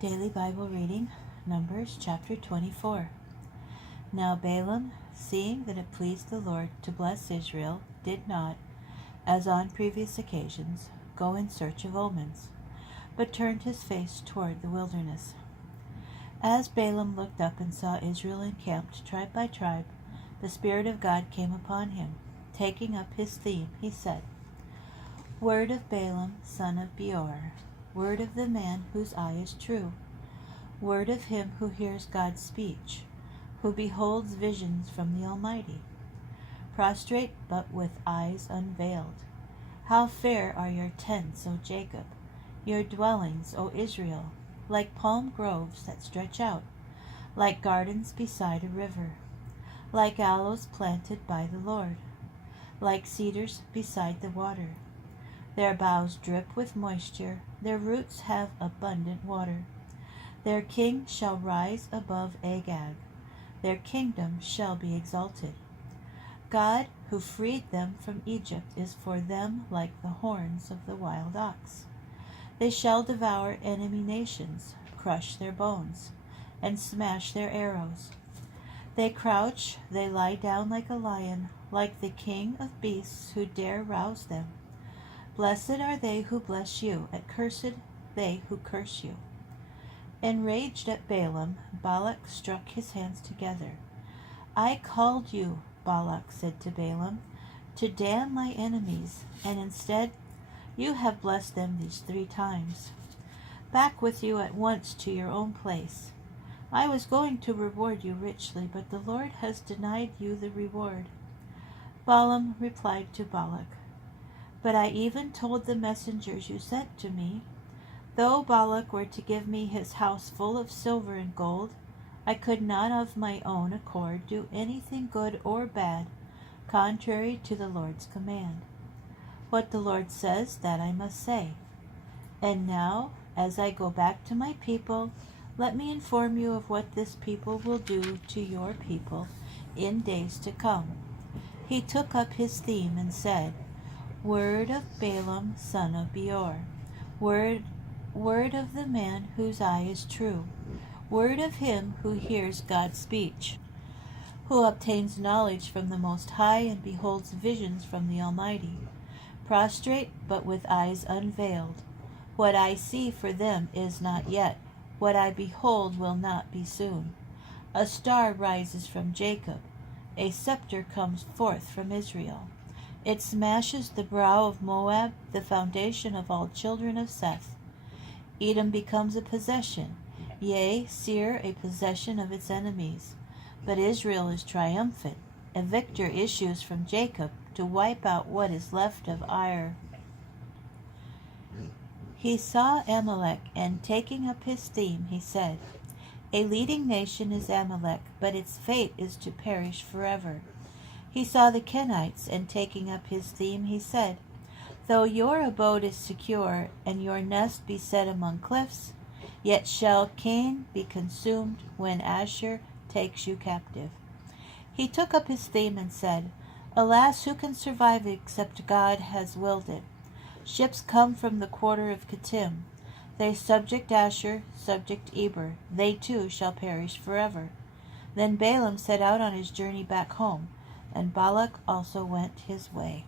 Daily Bible reading, Numbers chapter 24. Now Balaam, seeing that it pleased the Lord to bless Israel, did not, as on previous occasions, go in search of omens, but turned his face toward the wilderness. As Balaam looked up and saw Israel encamped tribe by tribe, the Spirit of God came upon him. Taking up his theme, he said, Word of Balaam, son of Beor, word of the man whose eye is true, word of him who hears God's speech, who beholds visions from the Almighty, prostrate but with eyes unveiled. How fair are your tents, O Jacob, your dwellings, O Israel, like palm groves that stretch out, like gardens beside a river, like aloes planted by the Lord, like cedars beside the water. Their boughs drip with moisture, their roots have abundant water. Their king shall rise above Agag, their kingdom shall be exalted. God, who freed them from Egypt, is for them like the horns of the wild ox. They shall devour enemy nations, crush their bones, and smash their arrows. They crouch, they lie down like a lion, like the king of beasts who dare rouse them. Blessed are they who bless you, and cursed they who curse you. Enraged at Balaam, Balak struck his hands together. I called you, Balak said to Balaam, to damn my enemies, and instead you have blessed them these 3 times. Back with you at once to your own place. I was going to reward you richly, but the Lord has denied you the reward. Balaam replied to Balak, But I even told the messengers you sent to me, though Balak were to give me his house full of silver and gold, I could not of my own accord do anything good or bad, contrary to the Lord's command. What the Lord says, that I must say. And now, as I go back to my people, let me inform you of what this people will do to your people in days to come. He took up his theme and said, Word of Balaam, son of Beor, word of the man whose eye is true, word of him who hears God's speech, who obtains knowledge from the Most High and beholds visions from the Almighty, prostrate but with eyes unveiled. What I see for them is not yet, what I behold will not be soon. A star rises from Jacob, a scepter comes forth from Israel. It smashes the brow of Moab, the foundation of all children of Seth. Edom becomes a possession, yea, Seir a possession of its enemies. But Israel is triumphant. A victor issues from Jacob to wipe out what is left of Ar. He saw Amalek, and taking up his theme, he said, A leading nation is Amalek, but its fate is to perish forever. He saw the Kenites, and taking up his theme, he said, Though your abode is secure, and your nest be set among cliffs, yet shall Cain be consumed when Asshur takes you captive. He took up his theme and said, Alas, who can survive except God has willed it? Ships come from the quarter of Kittim. They subject Asshur, subject Eber. They too shall perish forever. Then Balaam set out on his journey back home, and Balak also went his way.